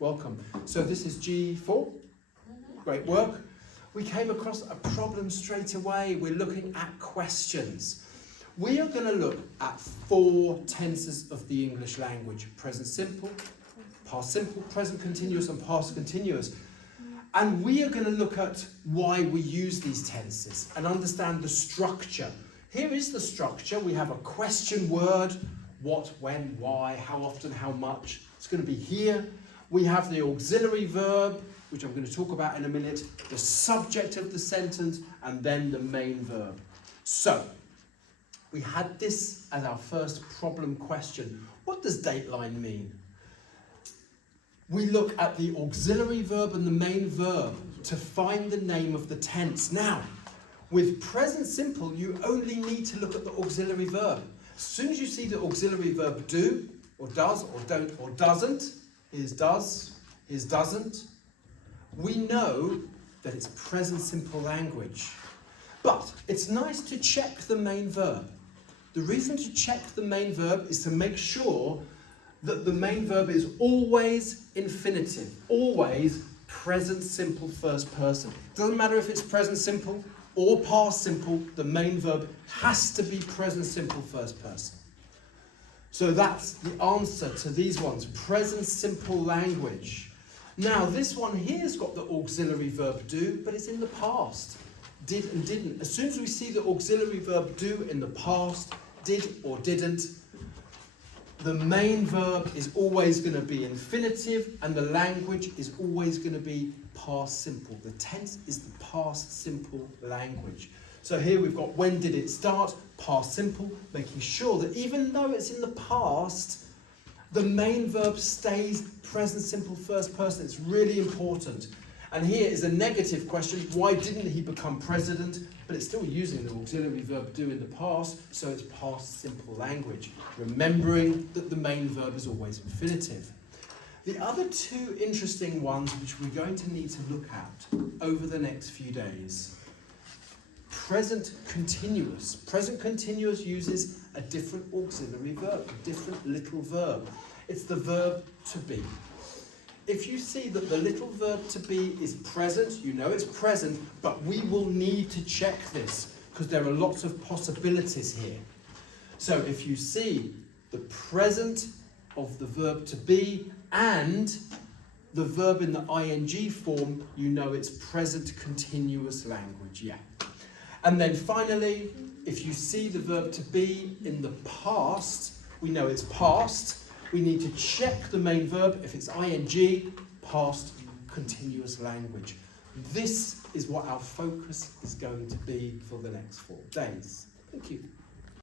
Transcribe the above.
welcome. So this is G4. Great work. We came across a problem straight away. We're looking at questions. We are going to look at 4 tenses of the English language. Present simple, past simple, present continuous and past continuous. And we are going to look at why we use these tenses and understand the structure. Here is the structure. We have a question word, what, when, why, how often, how much. It's going to be here. We have the auxiliary verb, which I'm going to talk about in a minute, the subject of the sentence, and then the main verb. So, we had this as our first problem question. What does dateline mean? We look at the auxiliary verb and the main verb to find the name of the tense. Now, with present simple, you only need to look at the auxiliary verb. As soon as you see the auxiliary verb do, or does, or don't, or doesn't, here's does, here's doesn't, we know that it's present simple language. But it's nice to check the main verb. The reason to check the main verb is to make sure that the main verb is always infinitive, always present simple first person. Doesn't matter if it's present simple or past simple, the main verb has to be present simple first person. So that's the answer to these ones, present simple language. Now this one here's got the auxiliary verb do, but it's in the past. Did and didn't. As soon as we see the auxiliary verb do in the past, did or didn't, the main verb is always going to be infinitive and the language is always going to be past simple. The tense is the past simple language. So here we've got when did it start, past simple, making sure that even though it's in the past, the main verb stays present simple first person. It's really important. And here is a negative question. Why didn't he become president? But it's still using the auxiliary verb do in the past, so it's past simple language. Remembering that the main verb is always infinitive. The other 2 interesting ones which we're going to need to look at over the next few days. Present continuous. Present continuous uses a different auxiliary verb, a different little verb. It's the verb to be. If you see that the little verb to be is present, you know it's present, but we will need to check this because there are lots of possibilities here. So if you see the present of the verb to be and the verb in the ing form, you know it's present continuous language, yeah. And then finally, if you see the verb to be in the past, we know it's past. We need to check the main verb. If it's ing, past continuous language. This is what our focus is going to be for the next 4 days. Thank you.